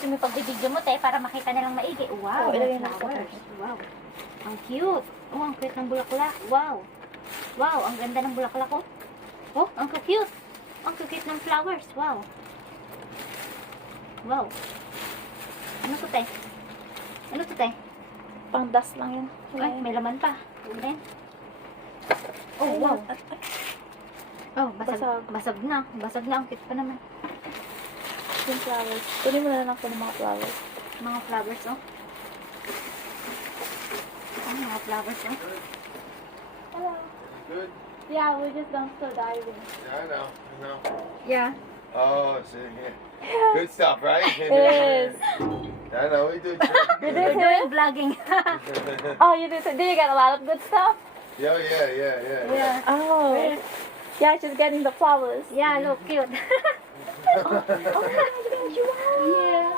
gusto mo pag-video mo, te, para makita nilang maigi. Wow, ilagay na flowers. Wow. Ang cute. Oh, ang cute ng bulaklak. Wow. Wow, ang ganda ng bulaklak, oh. Oh, ang cute. Ang cute ng flowers. Wow. Wow. Ano to, te? Ano to, te? Pang dust lang yun. Ay, may laman pa. Ayan. Oh, wow. Oh, basag. Basag na. Basag na. Ang cute pa naman. Yung flowers. Kunin mo na lang po ng mga flowers. Mga flowers, oh. Oh, mga flowers, oh. Hello. Good? Yeah, we're just dumpster diving. Yeah, I know. Yeah. Oh, so yeah. Good stuff, right? It is. I know, we do too. You We're did doing it? vlogging. Oh, you did it. Did you get a lot of good stuff? Yeah, yeah. Oh. Yeah, she's getting the flowers. Yeah, look, cute. Oh my gosh, wow. Yeah.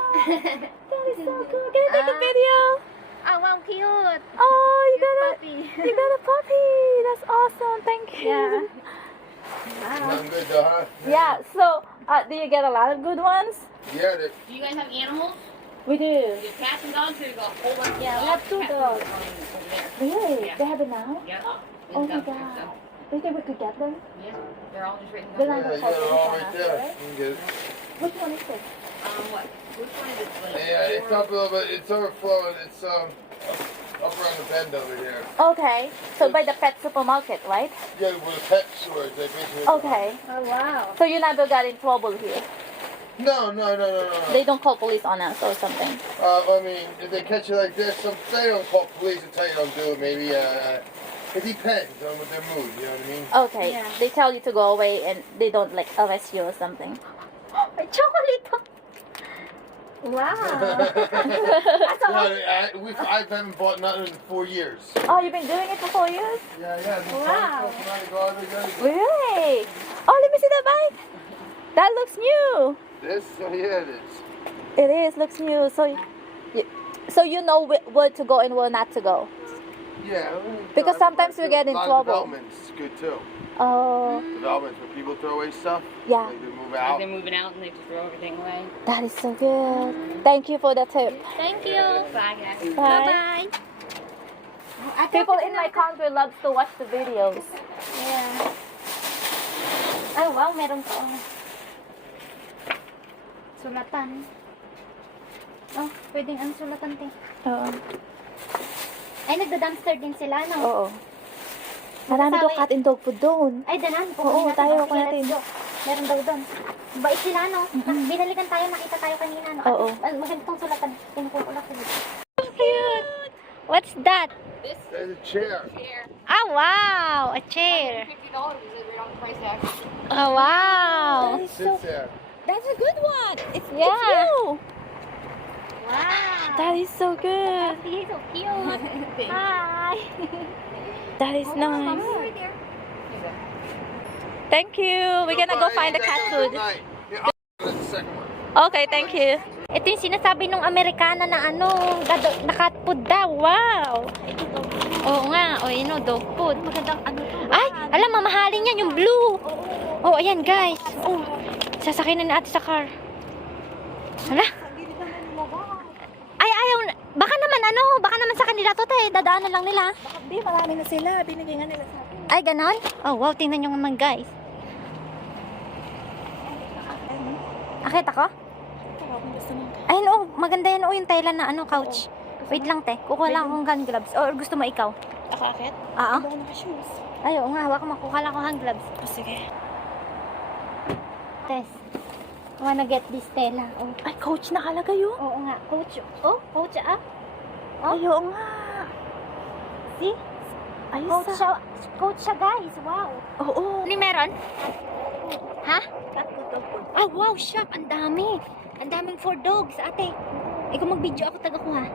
That is so cool. Can you take a video? Oh, wow, cute. Oh, you got a Puppy. you got a puppy. That's awesome. Thank you. Yeah. Nothing good though, huh? Yeah, so do you get a lot of good ones? Yeah, Do you guys have animals? We do. You have cats and dogs, or you got a whole bunch of Yeah, we dogs? have 2 Cats dogs. over there. Really? Yeah. They have it now? Yeah. Oh my Stuff, god. stuff. Do you think we could get them? Yeah. They're all just written They're down. not yeah, you got it all right there. right? You can get it. Which one is it? What? Which one is it? Like, Yeah, it's up a little bit. It's overflowing. It's up around the bend over here. Okay, so by the pet supermarket, right? Yeah, with the pet stores, they basically. Okay. Oh, wow. So you never got in trouble here? No. They don't call police on us or something? I mean, if they catch you like this, they don't call police and tell you don't do it. Maybe it depends on what their mood. You know what I mean? Okay, Yeah. they tell you to go away and they don't like arrest you or something. Ay, chocolate. Wow. I haven't bought nothing in 4 years. Oh, you've been doing it for 4 years? Yeah. Wow. Really? Oh, let me see that bike. That looks new. This? Oh, yeah, it is. It is, looks new. So you know where to go and where not to go. Yeah. Because sometimes we get in a lot trouble. of development's good too. Oh, Developments where people throw away stuff. yeah. Like they move Like out. they're moving out and they just throw everything away. That is so good. Thank you for the tip. Thank you. Bye, guys. Bye. Bye-bye. People in my country loves to watch the videos. Yeah. Oh, wow, meron pa. Sulatan. Oh, pwedeng ano sulatan, te. Oo. Ay, nagda-dumpster din sila, no? Oo. Marami daw cat and dog food doon. Ay, danan. Oo, tayo, Sige, natin. let's go. Meron daw doon. Bait sila, no? Binalikan tayo, nakita tayo kanina, no? Oo. Magandang sulatan. Kinukulak ko. Cute. What's that? This There's a chair. chair, Ah, wow! A chair. $50 is right on the price tag. Oh, wow! Sits there. That's a good one. It's Yeah. you. Wow! That is so good. He's so cute. Hi! That is nice. Right there. Thank you. We're gonna go find the cat food. Yeah, that's the second one. Okay, thank you. Ito yung sinasabi nung Americana na ano, na cat food daw. Wow! Oo nga, o yun o, dog food. Magandang ano to. Ay, alam, mamahalin yan, yung blue. Oh, ayan guys. Oh, sasakay na natin sa car. Hala? Ay, ayaw. Baka naman sa kanila to, tayo. Dadaanan lang nila. Baka di, marami na sila. Binigay nga nila sa akin. Ay, ganon? Oh, wow, tingnan nyo naman guys. Akit ako? Ayun, oh, maganda yan, oh, yung Thailand na ano, couch. Wait lang, te. Kukuha lang akong hand gloves. Or gusto mo ikaw? Ako akit? Oo. Hindi ako naka-shoes. Ay, oo nga, hawak mo. Kukuha lang akong hand gloves. Oh, sige. Tess, I wanna get this Stella. Oh. Ay, coach nakalagay yun. Oo nga, coach. Oh, coach ah. Oh. Ay, oo nga. See? Ay, Coach siya guys. Wow. Oo. Ano meron? Ha? Cat food, dog food. Ah, wow, shop. Ang dami. Ang daming for dogs, ate. Ikaw mag-video ako, taga ko ha.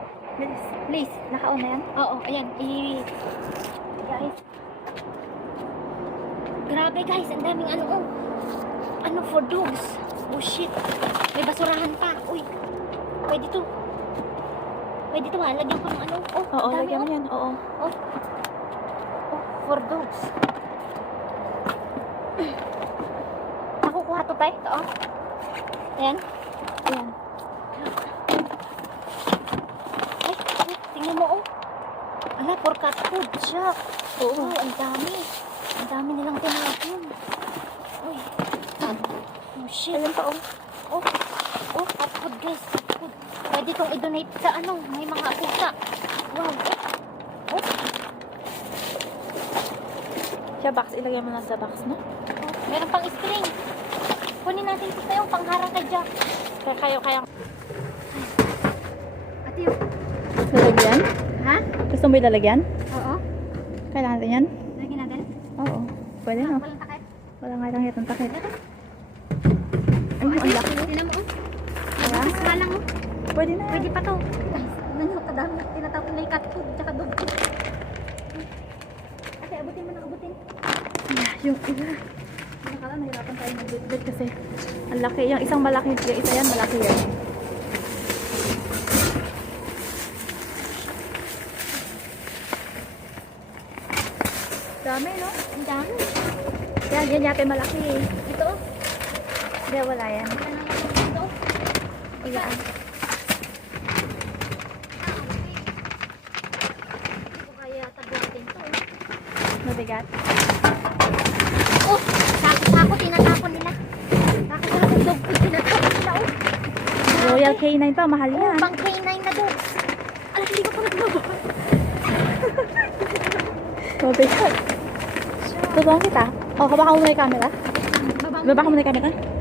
Please. Naka-on na yan? Oo, ayan. Guys. Grabe guys, ang daming ano, oh. Ano for dogs. Oh shit. May basurahan pa. Uy. Pwede to. Pwede to ha. Lagyan ko ng ano. Oh, Oo, ang dami, lagyan mo oh. yan. Oo. Oh. Oh, for dogs. Nakukuha to tayo. Ito, oh. Ayan. Ayan. for cat food. Siya. Oo, ang dami. Ang dami nilang tinapon. Uy. Oh, shit. Ayun pa, oh. Oh, oh, cat food guys, cat food. Pwede kong i-donate sa ano, may mga pusa. Wow. Oh, Siya, box. Ilagay mo lang sa box, no? oh, meron pang string. Kunin natin ito yung pangharang kay Jack. Kaya. Ate yung, Lalagyan? ha? Gusto mo ilalagyan? Oo. Kailangan natin yan? Lagyan natin. Oo. Pwede, no? Walang takip. Wala nga lang hitong takit. Oh, ang laki. Tinan mo, oh. Mas nga lang, oh. Pwede na. Pwede pa to. Guys, ano, kadami. Tinatapon na yung cat food, tsaka dog food. Ate, abutin mo na, abutin. Yung isa. Nakala, nahirapan tayo mag-bit kasi ang laki. Yung isang malaki, yung isa yan, malaki yan. Dami, no? Ang dami. Yan yata yung malaki eh. Ito, oh. Hindi, wala yan. Wala na yan. Ito, oh. Ilaan. Hindi ko kaya tabutin to, oh. Mabigat. Oh, sako tinatapon nila. Sako ng dog food tinatapon nila, oh. Royal K9 pa, mahal Oh, yan. pang K9 na dogs. Alam, hindi ko pa nagmabuhat. Mabigat. Tutuan kita. Oh, hawakan mo muna yung camera. Babang Baba ka muna yung camera.